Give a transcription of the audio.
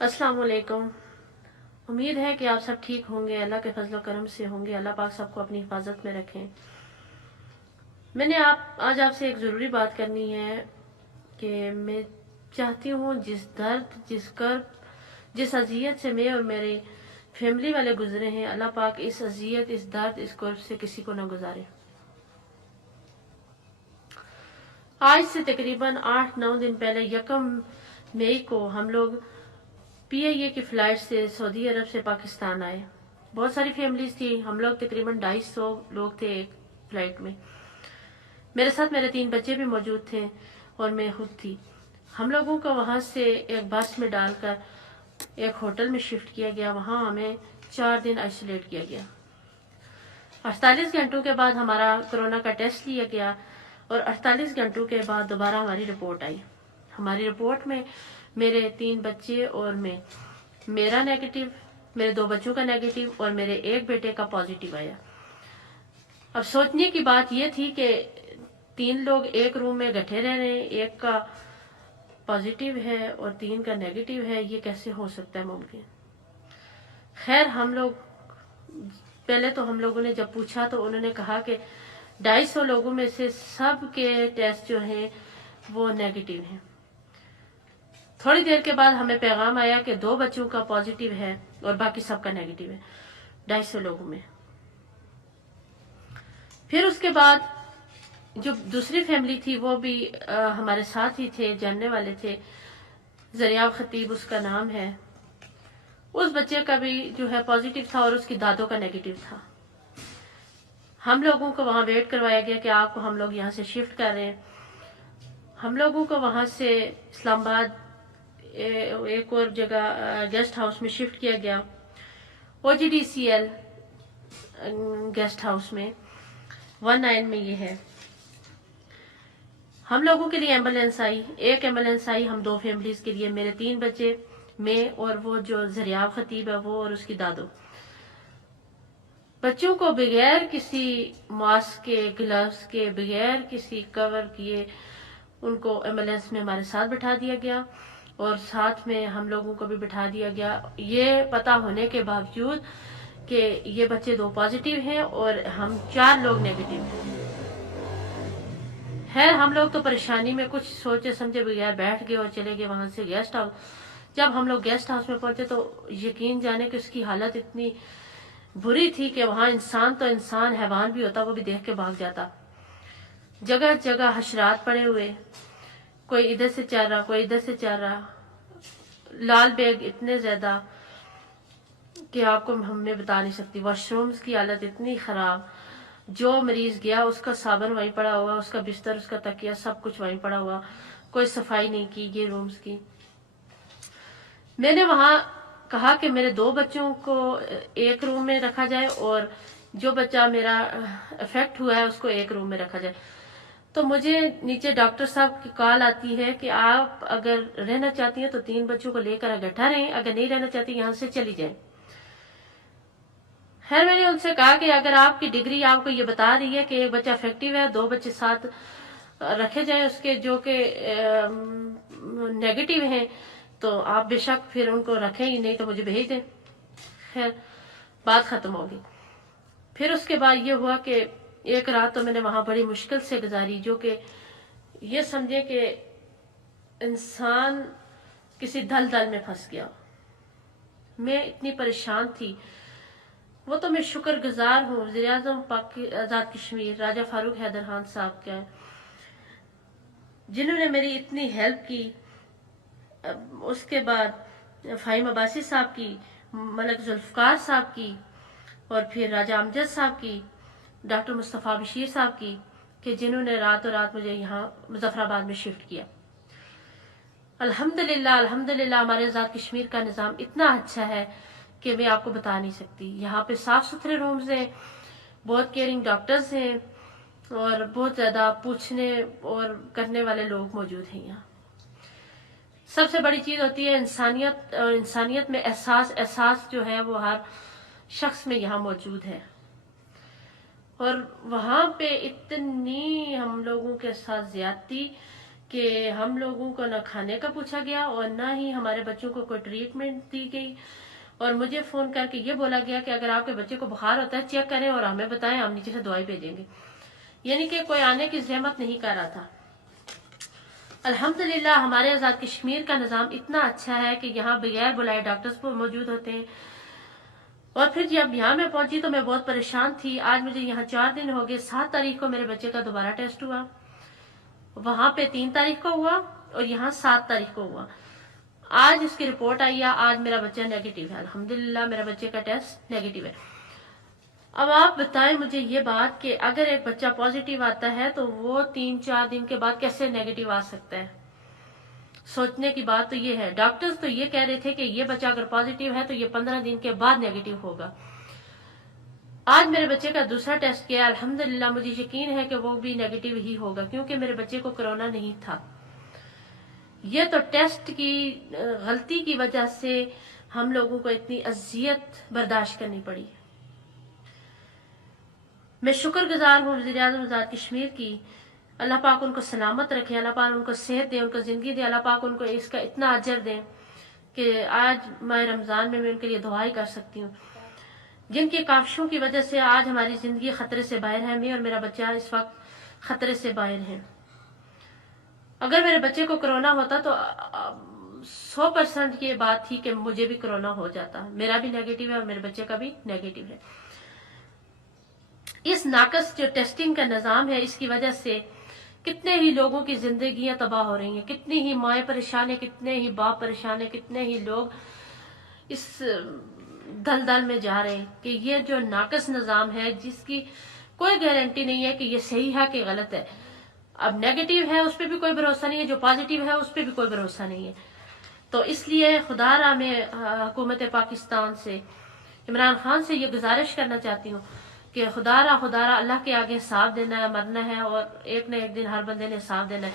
अस्सलाम वालेकुम। उम्मीद है कि आप सब ठीक होंगे, अल्लाह के फजल करम से होंगे। अल्लाह पाक सबको अपनी हिफाजत में रखें। मैंने आज आपसे एक ज़रूरी बात करनी है कि मैं चाहती हूँ जिस दर्द, जिस कर्ब, जिस अजियत से मैं और मेरे फैमिली वाले गुजरे हैं, अल्लाह पाक इस अजियत, इस दर्द, इस कर्ब से किसी को ना गुजारे। आज से तकरीबन 8-9 दिन पहले 1 मई को हम लोग PIA की फ्लाइट से सऊदी अरब से पाकिस्तान आए। बहुत सारी फैमिलीज थी, हम लोग तकरीबन 250 लोग थे एक फ्लाइट में। मेरे साथ मेरे 3 बच्चे भी मौजूद थे और मैं खुद थी। हम लोगों को वहां से एक बस में डालकर एक होटल में शिफ्ट किया गया। वहां हमें 4 दिन आइसोलेट किया गया। 48 घंटों के बाद हमारा कोरोना का टेस्ट लिया गया और 48 घंटों के बाद दोबारा हमारी रिपोर्ट आई। हमारी रिपोर्ट में मेरे 3 बच्चे और मेरा नेगेटिव, मेरे 2 बच्चों का नेगेटिव और मेरे एक बेटे का पॉजिटिव आया। अब सोचने की बात यह थी कि 3 लोग एक रूम में गठे रह रहे हैं, एक का पॉजिटिव है और 3 का नेगेटिव है, ये कैसे हो सकता है मुमकिन। खैर हम लोग पहले तो हम लोगों ने जब पूछा तो उन्होंने कहा कि 250 लोगों में से सब के टेस्ट जो हैं वो नेगेटिव हैं। थोड़ी देर के बाद हमें पैगाम आया कि 2 बच्चों का पॉजिटिव है और बाकी सबका नेगेटिव है, 250 लोगों में। फिर उसके बाद जो दूसरी फैमिली थी वो भी हमारे साथ ही थे, जानने वाले थे। जरियाब खतीब उसका नाम है। उस बच्चे का भी जो है पॉजिटिव था और उसकी दादों का नेगेटिव था। हम लोगों को वहां वेट करवाया गया कि आपको हम लोग यहाँ से शिफ्ट कर रहे हैं। हम लोगों को वहां से इस्लामाबाद एक और जगह गेस्ट हाउस में शिफ्ट किया गया, OGDCL गेस्ट हाउस में 19 में ये है। हम लोगों के लिए एम्बुलेंस आई, एक एम्बुलेंस आई हम 2 फैमिलीज के लिए, मेरे 3 बच्चे, मैं और वो जो जरियाब खतीब है वो और उसकी दादो। बच्चों को बगैर किसी मास्क के, ग्लव्स के, बगैर किसी कवर किए उनको एम्बुलेंस में हमारे साथ बिठा दिया गया और साथ में हम लोगों को भी बिठा दिया गया, ये पता होने के बावजूद कि ये बच्चे 2 पॉजिटिव हैं और हम 4 लोग नेगेटिव हैं। खैर हम लोग तो परेशानी में कुछ सोचे समझे बगैर बैठ गए और चले गए वहां से गेस्ट हाउस। जब हम लोग गेस्ट हाउस में पहुंचे तो यकीन जाने कि उसकी हालत इतनी बुरी थी कि वहां इंसान तो इंसान, हैवान भी होता वो भी देख के भाग जाता। जगह जगह हशरात पड़े हुए, कोई इधर से चल रहा, कोई इधर से चल रहा, लाल बैग इतने ज्यादा कि आपको हमें बता नहीं सकती। वॉशरूम्स की हालत इतनी खराब, जो मरीज गया उसका साबन वहीं पड़ा हुआ, उसका बिस्तर, उसका तकिया, सब कुछ वहीं पड़ा हुआ, कोई सफाई नहीं की ये रूम्स की। मैंने वहां कहा कि मेरे 2 बच्चों को एक रूम में रखा जाए और जो बच्चा मेरा अफेक्ट हुआ है उसको एक रूम में रखा जाए। तो मुझे नीचे डॉक्टर साहब की कॉल आती है कि आप अगर रहना चाहती हैं तो 3 बच्चों को लेकर इकट्ठा रहें, अगर नहीं रहना चाहती यहाँ से चली जाएं। खैर मैंने उनसे कहा कि अगर आपकी डिग्री आपको ये बता रही है कि एक बच्चा इफेक्टिव है, 2 बच्चे साथ रखे जाएं उसके जो कि नेगेटिव हैं, तो आप बेशक फिर उनको रखें ही, नहीं तो मुझे भेज दें। खैर बात खत्म होगी। फिर उसके बाद ये हुआ कि एक रात तो मैंने वहां बड़ी मुश्किल से गुजारी, जो कि ये समझे कि इंसान किसी दलदल में फंस गया। मैं इतनी परेशान थी। वो तो मैं शुक्रगुजार हूँ वज़ीर-ए-आज़म आजाद कश्मीर राजा फारूक हैदर खान साहब का, जिन्होंने मेरी इतनी हेल्प की। उसके बाद फाहिम अब्बासी साहब की, मलक जुल्फकार साहब की और फिर राजा अमजद साहब की, डॉक्टर मुस्तफ़ा बशीर साहब की, कि जिन्होंने रातों रात मुझे यहाँ मुजफ्फराबाद में शिफ्ट किया। अल्हम्दुलिल्लाह अल्हम्दुलिल्लाह हमारे आजाद कश्मीर का निज़ाम इतना अच्छा है कि मैं आपको बता नहीं सकती। यहाँ पे साफ सुथरे रूम्स हैं, बहुत केयरिंग डॉक्टर्स हैं और बहुत ज्यादा पूछने और करने वाले लोग मौजूद हैं यहाँ। सबसे बड़ी चीज होती है इंसानियत, और इंसानियत में एहसास जो है वो हर शख्स में यहाँ मौजूद है। और वहां पे इतनी हम लोगों के साथ ज्यादती کہ ہم لوگوں کو نہ کھانے کا پوچھا گیا اور نہ ہی ہمارے بچوں کو کوئی ٹریٹمنٹ دی گئی، اور مجھے فون کر کے یہ بولا گیا کہ اگر آپ کے بچے کو بخار ہوتا ہے چیک کریں اور ہمیں بتائیں، ہم نیچے سے دوائی بھیجیں گے، یعنی کہ کوئی آنے کی زحمت نہیں کر رہا تھا۔ الحمدللہ ہمارے آزاد کشمیر کا نظام اتنا اچھا ہے کہ یہاں بغیر بلائے ڈاکٹرز موجود ہوتے ہیں، اور پھر جب یہاں میں پہنچی تو میں بہت پریشان تھی۔ آج مجھے یہاں 4 دن ہو گئے، 7 تاریخ کو میرے بچے کا دوبارہ ٹیسٹ ہوا، وہاں پہ 3 تاریخ کو ہوا اور یہاں 7 تاریخ کو ہوا۔ آج اس کی رپورٹ آئی ہے، آج میرا بچہ نیگیٹو ہے، الحمدللہ میرا بچے کا ٹیسٹ نیگیٹو ہے۔ اب آپ بتائیں مجھے یہ بات کہ اگر ایک بچہ پازیٹیو آتا ہے تو وہ 3-4 دن کے بعد کیسے نیگیٹو آ سکتا ہے؟ سوچنے کی بات تو یہ ہے۔ ڈاکٹرز تو یہ کہہ رہے تھے کہ یہ بچہ اگر پازیٹیو ہے تو یہ 15 دن کے بعد نیگیٹو ہوگا۔ آج میرے بچے کا دوسرا ٹیسٹ کیا، الحمدللہ مجھے یقین ہے کہ وہ بھی نیگیٹو ہی ہوگا، کیونکہ میرے بچے کو کرونا نہیں تھا۔ یہ تو ٹیسٹ کی غلطی کی وجہ سے ہم لوگوں کو اتنی اذیت برداشت کرنی پڑی۔ میں شکر گزار ہوں وزیر اعظم آزاد کشمیر کی، اللہ پاک ان کو سلامت رکھے، اللہ پاک ان کو صحت دے، ان کو زندگی دے، اللہ پاک ان کو اس کا اتنا اجر دے کہ آج ماہ رمضان میں ان کے لیے دعائیں کر سکتی ہوں، جن کی کاوشوں کی وجہ سے آج ہماری زندگی خطرے سے باہر ہے۔ میں اور میرا بچہ اس وقت خطرے سے باہر ہیں۔ اگر میرے بچے کو کرونا ہوتا تو 100% یہ بات تھی کہ مجھے بھی کرونا ہو جاتا، میرا بھی نیگیٹو ہے اور میرے بچے کا بھی نیگیٹو ہے۔ اس ناقص جو ٹیسٹنگ کا نظام ہے، اس کی وجہ سے کتنے ہی لوگوں کی زندگیاں تباہ ہو رہی ہیں، کتنی ہی مائیں پریشان ہیں، کتنے ہی باپ پریشان ہیں، کتنے ہی لوگ اس دلدل میں جا رہے ہیں کہ یہ جو ناقص نظام ہے جس کی کوئی گارنٹی نہیں ہے کہ یہ صحیح ہے کہ غلط ہے۔ اب نیگیٹو ہے اس پہ بھی کوئی بھروسہ نہیں ہے، جو پازیٹیو ہے اس پہ بھی کوئی بھروسہ نہیں ہے۔ تو اس لیے خدا را میں حکومت پاکستان سے، عمران خان سے یہ گزارش کرنا چاہتی ہوں کہ خدا را اللہ کے آگے حساب دینا ہے، مرنا ہے، اور ایک نہ ایک دن ہر بندے نے حساب دینا ہے۔